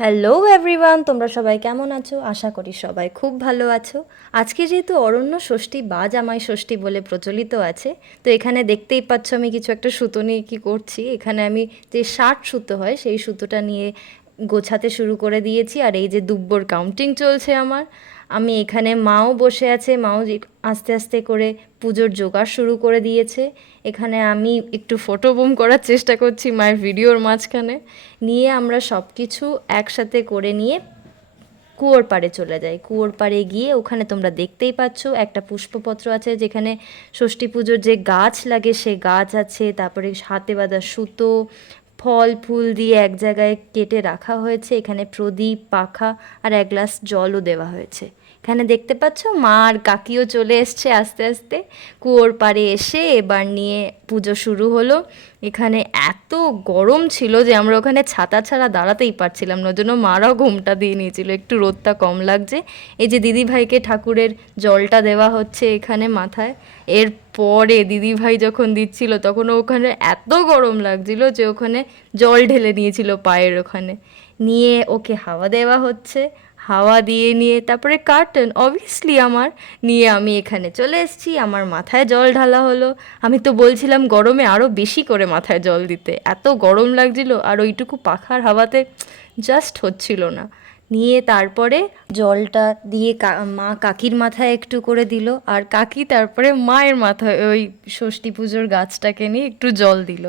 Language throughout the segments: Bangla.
হ্যালো এভরিওয়ান, তোমরা সবাই কেমন আছো? আশা করি সবাই খুব ভালো আছো। আজকে যেহেতু অরণ্য ষষ্ঠী বা জামাই ষষ্ঠী বলে প্রচলিত আছে, তো এখানে দেখতেই পাচ্ছ আমি কিছু একটা সুতো নিয়ে কী করছি। এখানে আমি যে 60 সুতো হয় সেই সুতোটা নিয়ে গোছাতে শুরু করে দিয়েছি। আর এই যে দুব্বর কাউন্টিং চলছে আমার। আমি এখানে মাও বসে আছে, মাও আস্তে আস্তে করে পুজোর জোগাড় শুরু করে দিয়েছে। এখানে আমি একটু ফটো বুম করার চেষ্টা করছি মায়ের ভিডিওর মাঝখানে। নিয়ে আমরা সব কিছু একসাথে করে নিয়ে কুয়োর পাড়ে চলে যাই। কুয়োর পাড়ে গিয়ে ওখানে তোমরা দেখতেই পাচ্ছ একটা পুষ্পপত্র আছে, যেখানে ষষ্ঠী পুজোর যে গাছ লাগে সে গাছ আছে, তারপরে হাতে বাঁধা সুতো, ফল ফুল দিয়ে এক জায়গায় কেটে রাখা হয়েছে। এখানে প্রদীপ, পাখা আর এক গ্লাস জলও দেওয়া হয়েছে। এখানে দেখতে পাচ্ছ মা আর কাকিও চলে এসছে আস্তে আস্তে কুয়োর পাড়ে এসে। এবার নিয়ে পুজো শুরু হলো। এখানে এত গরম ছিল যে আমরা ওখানে ছাতা ছাড়া দাঁড়াতেই পারছিলাম না, ওই জন্য মারাও ঘোমটা দিয়ে নিয়েছিল, একটু রোদটা কম লাগছে। এই যে দিদিভাইকে ঠাকুরের জলটা দেওয়া হচ্ছে এখানে মাথায়। এরপরে দিদিভাই যখন দিচ্ছিল তখন ওখানে এত গরম লাগছিল যে ওখানে জল ঢেলে নিয়েছিল পায়ের ওখানে। নিয়ে ওকে হাওয়া দেওয়া হচ্ছে। হাওয়া দিয়ে নিয়ে তারপরে কার্টেন অবভিয়াসলি আমার নিয়ে আমি এখানে চলে এসেছি, আমার মাথায় জল ঢালা হলো। আমি তো বলছিলাম গরমে আরও বেশি করে মাথায় জল দিতে, এত গরম লাগছিল আর ওইটুকু পাখার হাওয়াতে জাস্ট হচ্ছিল না। নিয়ে তারপরে জলটা দিয়ে মা কাকির মাথায় একটু করে দিল, আর কাকি তারপরে মায়ের মাথায় ওই ষষ্ঠী পুজোর গাছটাকে নিয়ে একটু জল দিল।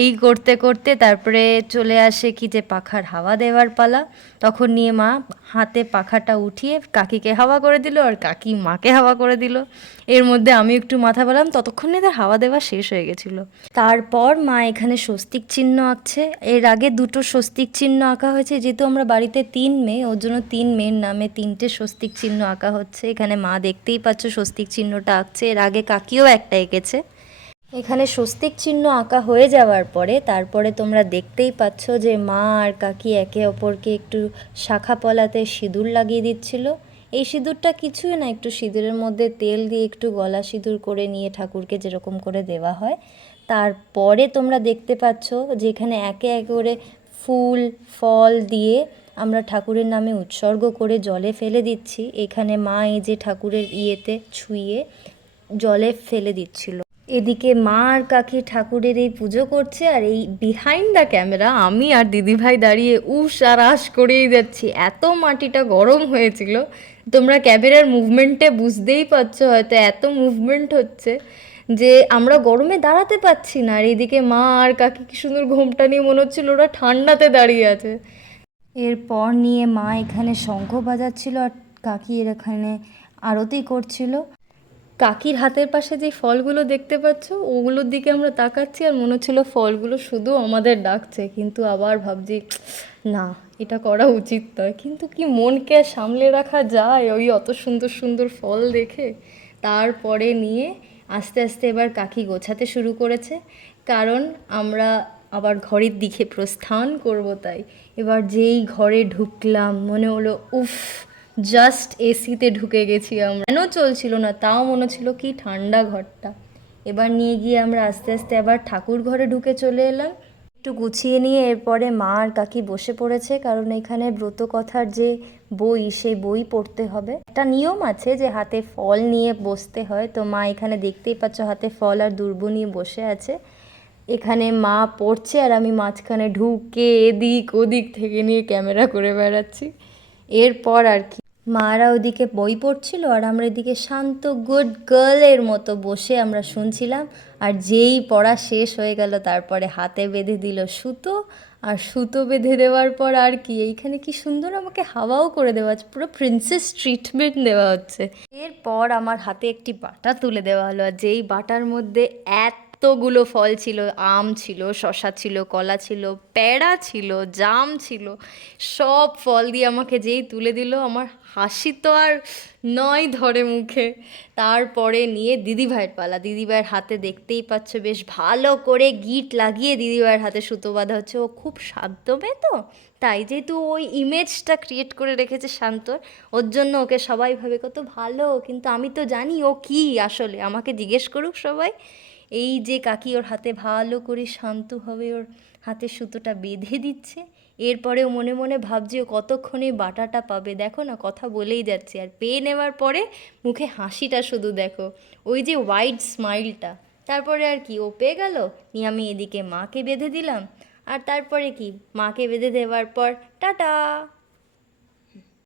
এই করতে করতে তারপরে চলে আসে কি যে পাখার হাওয়া দেওয়ার পালা। তখন নিয়ে মা হাতে পাখাটা উঠিয়ে কাকিকে হাওয়া করে দিল আর কাকি মাকে হাওয়া করে দিল। এর মধ্যে আমি একটু মাথা বললাম, ততক্ষণে এদের হাওয়া দেওয়া শেষ হয়ে গেছিলো। তারপর মা এখানে স্বস্তিক চিহ্ন আঁকছে। এর আগে দুটো স্বস্তিক চিহ্ন আঁকা হয়েছে, যেহেতু আমরা বাড়িতে 3 মেয়ে, ওর জন্য 3 মেয়ের নামে 3টে স্বস্তিক চিহ্ন আঁকা হচ্ছে। এখানে মা দেখতেই পাচ্ছ স্বস্তিক চিহ্নটা আঁকছে, এর আগে কাকিও একটা এঁকেছে। এখানে স্বস্তিক চিহ্ন আঁকা হয়ে যাওয়ার পরে তারপরে তোমরা দেখতেই পাচ্ছ যে মা আর কাকি একে অপরকে একটু শাখা পলাতে সিঁদুর লাগিয়ে দিচ্ছিল। এই সিঁদুরটা কিছুই না, একটু সিঁদুরের মধ্যে তেল দিয়ে একটু গলা সিঁদুর করে নিয়ে ঠাকুরকে যেরকম করে দেওয়া হয়। তারপরে তোমরা দেখতে পাচ্ছ যে এখানে একে একে করে ফুল ফল দিয়ে আমরা ঠাকুরের নামে উৎসর্গ করে জলে ফেলে দিচ্ছি। এখানে মা এই যে ঠাকুরের ইয়েতে ছুঁয়ে জলে ফেলে দিচ্ছিল। এদিকে মা আর কাকি ঠাকুরের এই পুজো করছে, আর এই বিহাইন্ড দ্য ক্যামেরা আমি আর দিদিভাই দাঁড়িয়ে উস আর আশ করেই যাচ্ছি। এত মাটিটা গরম হয়েছিল, তোমরা ক্যামেরার মুভমেন্টে বুঝতেই পারছো হয়তো, এত মুভমেন্ট হচ্ছে যে আমরা গরমে দাঁড়াতে পারছি না। আর এইদিকে মা আর কাকি কি সুন্দর ঘোমটা নিয়ে মনে হচ্ছিল ওরা ঠান্ডাতে দাঁড়িয়ে আছে। এরপর নিয়ে মা এখানে শঙ্খ বাজাচ্ছিল আর কাকি এখানে আরতি করছিল। কাকির হাতের পাশে যে ফলগুলো দেখতে পাচ্ছ ওগুলোর দিকে আমরা তাকাচ্ছি আর মনে হচ্ছিল ফলগুলো শুধু আমাদের ডাকছে, কিন্তু আবার ভাবছি না, এটা করা উচিত নয়। কিন্তু কি মনকে আর সামলে রাখা যায় ওই অত সুন্দর সুন্দর ফল দেখে। তারপরে নিয়ে আস্তে আস্তে এবার কাকি গোছাতে শুরু করেছে, কারণ আমরা আবার ঘরের দিকে প্রস্থান করব। তাই এবার যেই ঘরে ঢুকলাম মনে হলো উফ, জাস্ট এসিতে ঢুকে গেছি আমরা। কেন চলছিল না, তাও মনে ছিল কি ঠান্ডা ঘরটা। এবার নিয়ে গিয়ে আমরা আস্তে আস্তে আবার ঠাকুর ঘরে ঢুকে চলে এলাম। একটু গুছিয়ে নিয়ে এরপরে মা আর কাকি বসে পড়েছে, কারণ এখানে ব্রতকথার যে বই সেই বই পড়তে হবে। একটা নিয়ম আছে যে হাতে ফল নিয়ে বসতে হয়, তো মা এখানে দেখতেই পাচ্ছ হাতে ফল আর দুর্ব নিয়ে বসে আছে। এখানে মা পড়ছে আর আমি মাঝখানে ঢুকে এদিক ওদিক থেকে নিয়ে ক্যামেরা করে বেড়াচ্ছি। এরপর আর কি মারা ওদিকে বই পড়ছিল আর আমরা এদিকে শান্ত গুড গার্লের মতো বসে আমরা শুনছিলাম। আর যেই পড়া শেষ হয়ে গেল তারপরে হাতে বেঁধে দিল সুতো। আর সুতো বেঁধে দেওয়ার পর আর কি এইখানে কি সুন্দর আমাকে হাওয়াও করে দেওয়া হচ্ছে, পুরো প্রিন্সেস ট্রিটমেন্ট দেওয়া হচ্ছে। এরপর আমার হাতে একটি বাটা তুলে দেওয়া হলো, আর যেই বাটার মধ্যে এতগুলো ফল ছিল, আম ছিল, শশা ছিল, কলা ছিল, পেড়া ছিল, জাম ছিল, সব ফল দিয়ে আমাকে যেই তুলে দিল আমার হাসি তো আর নয় ধরে মুখে। তারপরে নিয়ে দিদিভাইয়ের পালা। দিদিভাইয়ের হাতে দেখতেই পাচ্ছ বেশ ভালো করে গিট লাগিয়ে দিদিভাইয়ের হাতে সুতো বাঁধা হচ্ছে। ও খুব শান্ত মেয়ে তো, তাই যেহেতু ওই ইমেজটা ক্রিয়েট করে রেখেছে শান্তর, ওর জন্য ওকে সবাই ভাবে কত ভালো। কিন্তু আমি তো জানি ও কি আসলে, আমাকে জিজ্ঞেস করুক সবাই। এই যে কাকি ওর হাতে ভালো করে শান্তভাবে ওর হাতে সুতোটা বেঁধে দিচ্ছে। এরপরেও মনে মনে ভাবছি ও কতক্ষণে বাটাটা পাবে। দেখো না, কথা বলেই যাচ্ছে, আর পেয়ে নেওয়ার পরে মুখে হাসিটা শুধু দেখো, ওই যে ওয়াইড স্মাইলটা। তারপরে আর কি, ও পেয়ে গেল, নিয়ে আমি এদিকে মাকে বেঁধে দিলাম। আর তারপরে কি, মাকে বেঁধে দেওয়ার পর টাটা।